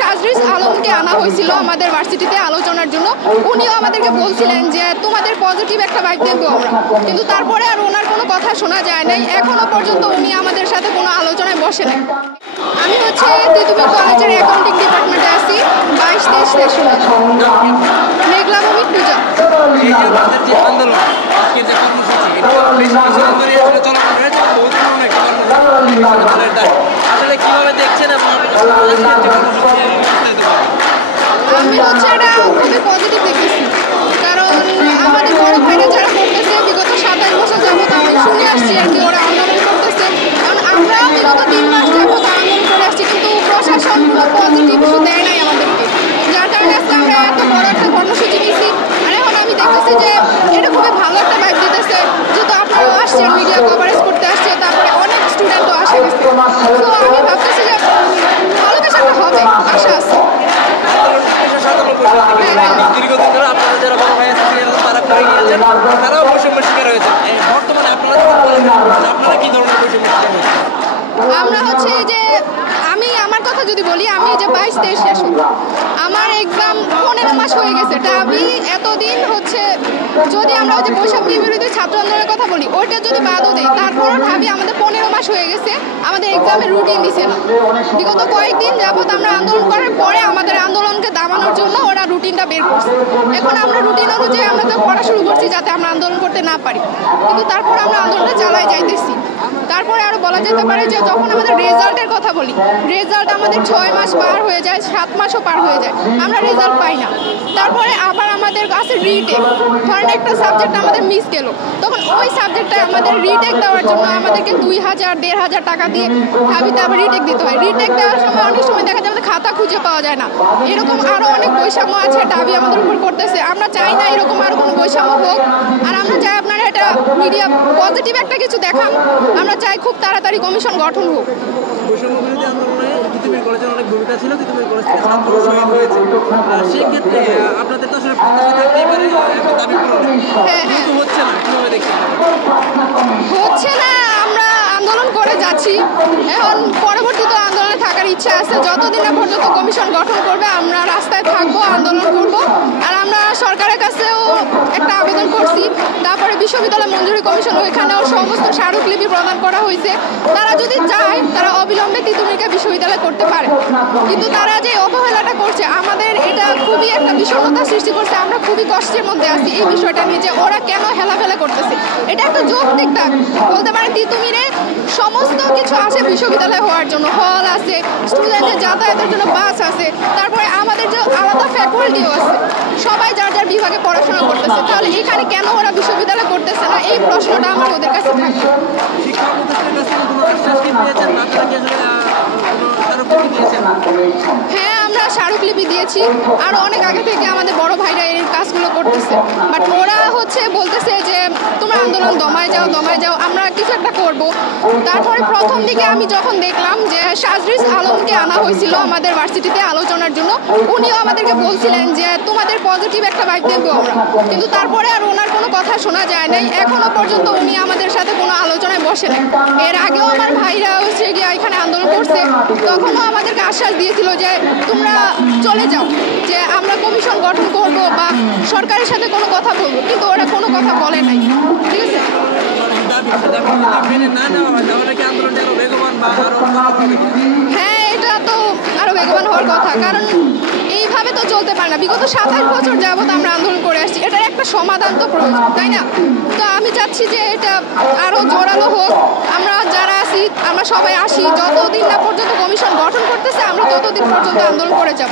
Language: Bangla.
সাজরিস আলমকে আনা হয়েছিল আমাদের ভার্সিটিতে আলোচনার জন্য। উনিও আমাদেরকে বলছিলেন যে তোমাদের পজিটিভ একটা ভাইব দেবো আমরা, কিন্তু তারপরে আর ওনার কোনো কথা শোনা যায় নাই। এখনো পর্যন্ত উনি আমাদের সাথে কোনো আলোচনায় বসে নাই। আমি হচ্ছে তিতুমির কলেজের অ্যাকাউন্টিং ডিপার্টমেন্টে আছি 22-23 সেশনে। মেঘলা ভূমির পূজা। আমি হচ্ছে এটা খুবই পজিটিভ দেখতেছি, কারণ আমাদের বড় ভাইরা যারা করতেছে বিগত 27 বছর যাবত আমি শুনে আসছি আর কি, ওরা আন্দোলন করতেছে। কারণ আমরা বিগত 3 মাস যাবত আন্দোলন করে আসছি, কিন্তু প্রশাসন কোনো পজিটিভ ইস্যু দেয় নাই আমাদেরকে, যার কারণে আজকে আমরা এত বড় একটা কর্মসূচি নিয়েছি। আর এখন আমি দেখতেছি যে এটা খুবই ভালো একটা ভাইব দিতেছে, যেহেতু আপনারাও আসছেন, মিডিয়া কভারেজ করতে আসছে, তারপরে অনেক স্টুডেন্টও আসে গেছে। তো আমি ভাবতেছি যে ভালো কিছু একটা হবে, আশা আছে। দীর্ঘদিন ধরে আপনারা যারা বড় ভাই আছেন তারা করে গিয়েছেন, তারাও বৈষম্যের শিকার হয়েছে। বর্তমানে আপনারা কি ধরনের বৈষম্যের শিকার হয়েছে? আমরা হচ্ছে যে আমার কথা যদি বলি, আমি যে 22-23 সেশন, আমার এক্সাম 15 মাস হয়ে গেছে। আমি এতদিন হচ্ছে যদি আমরা যে বৈষম্য বিরোধী ছাত্র আন্দোলনের কথা বলি, ওইটা যদি বাদও দেয়, তারপরও ভাবি আমাদের 15 মাস হয়ে গেছে, আমাদের এক্সামের রুটিন দিছে না। বিগত কয়েকদিন যাবত আমরা আন্দোলন করার পরে আমাদের আন্দোলনকে দামানোর জন্য ওরা রুটিনটা বের করছে। এখন আমরা রুটিন অনুযায়ী আমরা তো পড়া শুরু করছি যাতে আমরা আন্দোলন করতে না পারি, কিন্তু তারপর আমরা আন্দোলনটা চালাই যাইতেছি। তারপরে আরো বলা যেতে পারে যে যখন আমাদের রেজাল্টের কথা বলি, রেজাল্ট আমাদের 6 মাস পার হয়ে যায়, 7 মাসও পার হয়ে যায়, আমরা রেজাল্ট পাই না। তারপরে আবার আমাদের কাছে রিটেক, ধরেন একটা সাবজেক্ট আমাদের মিস গেল, তখন ওই সাবজেক্টটা আমাদের রিটেক দেওয়ার জন্য আমাদেরকে 2000-1500 টাকা দিয়ে ভাবিতে আবার রিটেক দিতে হয়। রিটেক দেওয়ার সময় অনেক সময় দেখা যায় আমাদের খাতা খুঁজে পাওয়া যায় না। এরকম আরও অনেক বৈষম্য আছে, দাবি আমাদের উপর করতেছে। আমরা চাই না এরকম আরও কোনো বৈষম্য হোক, আর আমরা চাই আপনারা এটা মিডিয়া পজিটিভ একটা কিছু দেখান। আমরা চাই খুব তাড়াতাড়ি কমিশন গঠন হোক। বৈষম্য বিরোধী আন্দোলনে তিতুমির কলেজের অনেক ভূমিকা ছিল, তিতুমির কলেজ থেকে ছাত্র শহীদ হয়েছে। সেক্ষেত্রে আপনাদের তো আসলে প্রত্যাশা থাকতেই পারে দাবি পূরণে, কিন্তু হচ্ছে না, কীভাবে দেখছেন? হচ্ছে না, আমরা আন্দোলন করে যাচ্ছি, এখন পরবর্তীতে আন্দোলনে থাকার ইচ্ছা আছে। যতদিন না পর্যন্ত কমিশন গঠন করবে আমরা রাস্তায় থাকবো, আন্দোলন করব। আর আমরা সরকারের কাছেও একটা আবেদন করছি, তারপরে বিশ্ববিদ্যালয় মঞ্জুরি কমিশন, ওইখানেও সমস্ত স্মারকলিপি প্রদান করা হয়েছে। তারা যদি চায় তারা অবিলম্বে তিতুমিরকে বিশ্ববিদ্যালয় করতে পারে, কিন্তু তারা যে অবহেলাটা করছে আমাদের এটা খুবই একটা বিষণ্ণতা সৃষ্টি করছে। আমরা খুবই কষ্টের মধ্যে আছি এই বিষয়টা নিয়ে, যে ওরা কেন হেলাফেলা করতেছে। এটা একটা যৌক্তিক দাগ বলতে পারে। তিতুমিরে সমস্ত কিছু আছে বিশ্ববিদ্যালয় হওয়ার জন্য, হল আছে, স্টুডেন্টদের যাতায়াতের জন্য বাস আছে, তারপরে আমাদের যে আলাদা ফ্যাকাল্টিও আছে, সবাই যার যার বিভাগে পড়াশোনা করতেছে। তাহলে এখানে কেন ওরা বিশ্ববিদ্যালয় করতেছে না, এই প্রশ্নটা আমার ওদের কাছে থাকে। হ্যাঁ, আমরা স্মারকলিপি দিয়েছি, আরও অনেক আগে থেকে আমাদের বড় ভাইরা এই কাজগুলো করতেছে, বাট ওরা হচ্ছে বলতেছে যে তোমরা আন্দোলন দমায় যাও, আমরা কিছু একটা করব। তারপরে প্রথম দিকে আমি যখন দেখলাম যে সাজরিস আলমকে আনা হয়েছিল আমাদের ভার্সিটিতে আলোচনার জন্য, উনিও আমাদেরকে বলছিলেন যে তোমাদের পজিটিভ একটা ভাইব দেবো আমরা, কিন্তু তারপরে আর ওনার কোনো কথা শোনা যায় নাই। এখনো পর্যন্ত উনি আমাদের সাথে কোনো আলোচনায় বসে নাই। এর আগেও আমার ভাইরা হচ্ছে গিয়ে এখানে আন্দোলন করছে, তখনও আমাদেরকে আশ্বাস দিয়েছিল যে তোমরা চলে যাও, যে আমরা কমিশন গঠন করব বা সরকারের সাথে কোনো কথা বলবো, কিন্তু ওরা কোনো কথা বলে নাই। ঠিক আছে, হ্যাঁ, এটা তো আরো বেগবান হওয়ার কথা, কারণ এইভাবে তো চলতে পারে না। বিগত 27 বছর যাবত আমরা আন্দোলন করে আসছি, এটার একটা সমাধান তো প্রয়োজন, তাই না? তো আমি চাচ্ছি যে এটা আরো জোরালো হোক। আমরা যারা আছি আমরা সবাই আসি, যতদিন না পর্যন্ত কমিশন গঠন করতেছে আমরা ততদিন পর্যন্ত আন্দোলন করে যাব।